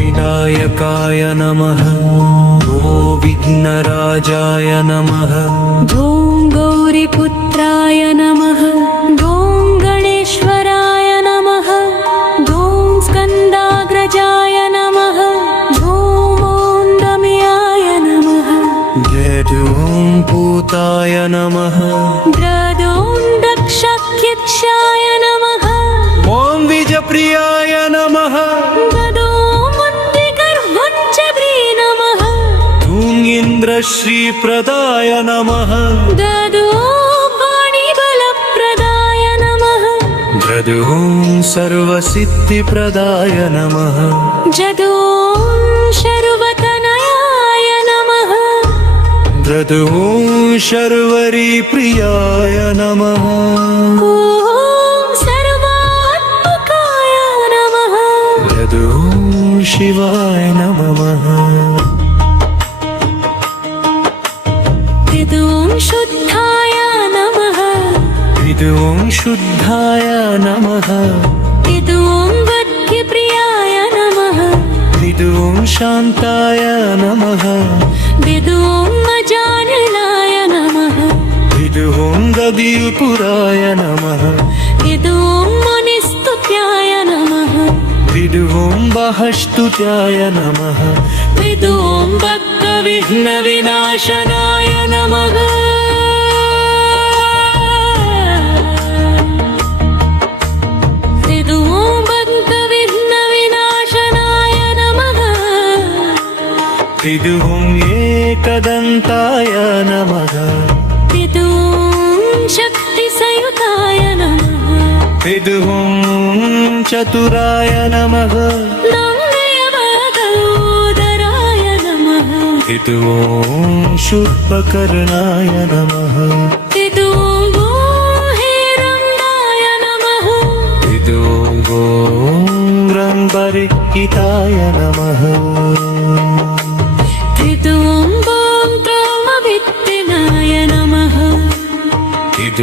विनायकाय नमः। ॐ विघ्नराजाय नमः। ॐ गौरीपुत्राय नमः। ॐ गणेश्वराय नमः। ॐ स्कन्दाग्रजाय नमः। ॐ दमयाय नमः। ॐ भूताय नमः। ॐ दक्षाख्यक्षाय नमः। ॐ विजप्रियाय नमः। इन्द्रश्रीप्रदाय नमः। वाणीबलप्रदाय नमः। ॐ सर्वसिद्धिप्रदाय नमः। ॐ शर्वतनयाय नमः। ॐ शर्वरीप्रियाय नमः। ॐ सर्वात्मकाय नमः। ॐ शिवाय नमः। ॐ शुद्धाय नमः। ॐ शुद्धाय नमः। ॐ वद्यप्रियाय नमः। ॐ शान्ताय नमः। ॐ अजाननाय नमः। ॐ गदीपुराय नमः। ॐ मुनिस्तुत्याय नमः। ॐ बहस्तुत्याय नमः। ॐ भक्तविघ्नविनाशनाय नमः। ॐ भक्तविघ्नविनाशनाय नमः। ॐ एकदन्ताय नमः। ॐ शक्तिसयुताय नमः। ॐ चतुराय नमः। ॐ शुभकर्णाय नमः। ॐ हेरङ्गाय नमः। ॐ रङ्गरिहिताय नमः। ॐ त्रोमभित्तिनाय नमः। ॐ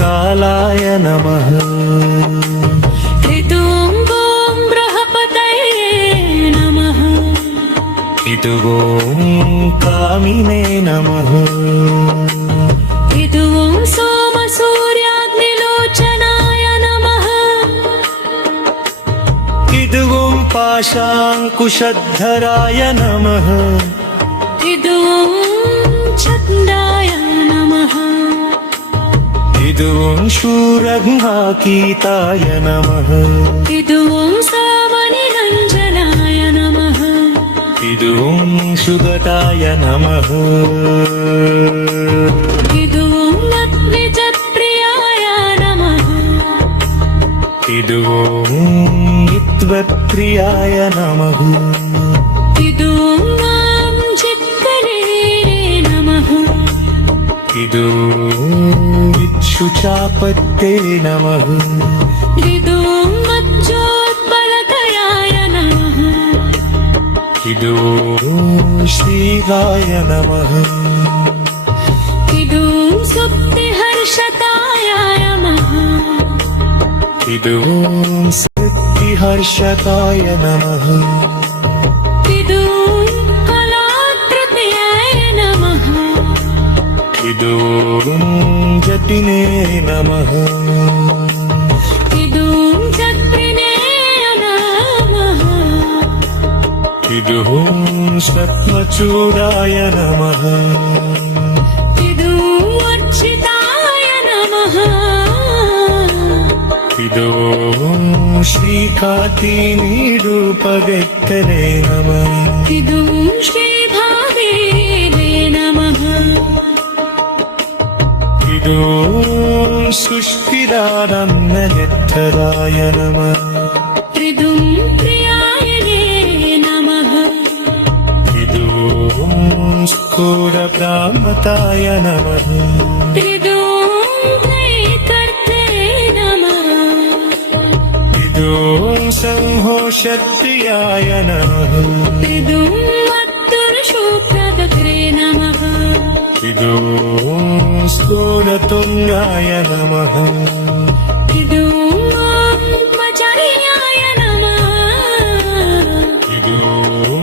कालाय नमः। ॐ बृहस्पतये नमः। ॐ कामिने नमः। ॐ सोमसूर्याग्निलोचनाय नमः। ॐ पाशाङ्कुशधराय नमः। ॐ छन्दाय नमः। ॐ शूरघ्नाकीताय नमः। ॐ सावनिरञ्जनाय नमः। ॐ सुगताय नमः। ॐ नद्विजप्रियाय नमः। ॐ त्वत्प्रियाय नमः। ॐ चित्तने नमः। ॐ इच्छुचापत्ते नमः। ॐ मज्जोत्पलतयाय नमः। ॐ श्रीगाय नमः। ॐ सुप्तिहर्षताय नमः। ॐ सिद्धिहर्षताय नमः। ॐ कलाकृतयाय नमः। ॐ जटिने नमः। ॐ चक्रिणे नमः। ॐ स्वप्नचूडाय नमः। ॐ वर्षिताय नमः। ॐ श्रीकातिनीरूपवेत्तरे नमः। ॐ श्रीभावे नमः। ॐ सुष्ठिरानन्दनेत्राय नमः। ॐ प्रियाय नमः। प्रप्रामताय नमः त्रिदोऽत्रैकर्ते नमः ॐ संहोषप्रियाय नमः त्रिदुम्मत्तुरशोप्रदत्रे नमः ॐ स्थूलतुङ्गाय नमः त्रिदुम्मात्मचर्याय नमः ॐ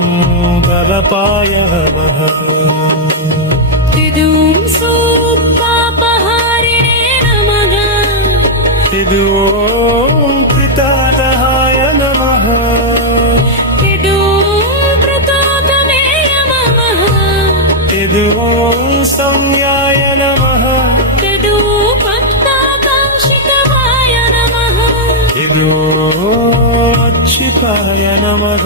बलपाय नमः त्रिदुंसोपापहारिणे नमः ॐ कृतातहाय नमः त्रिदुम्प्रतोतमे नमः ॐ संज्ञाय नमः त्रिदुपक्ताकाङ्क्षितमाय नमः ॐ अच्युताय नमः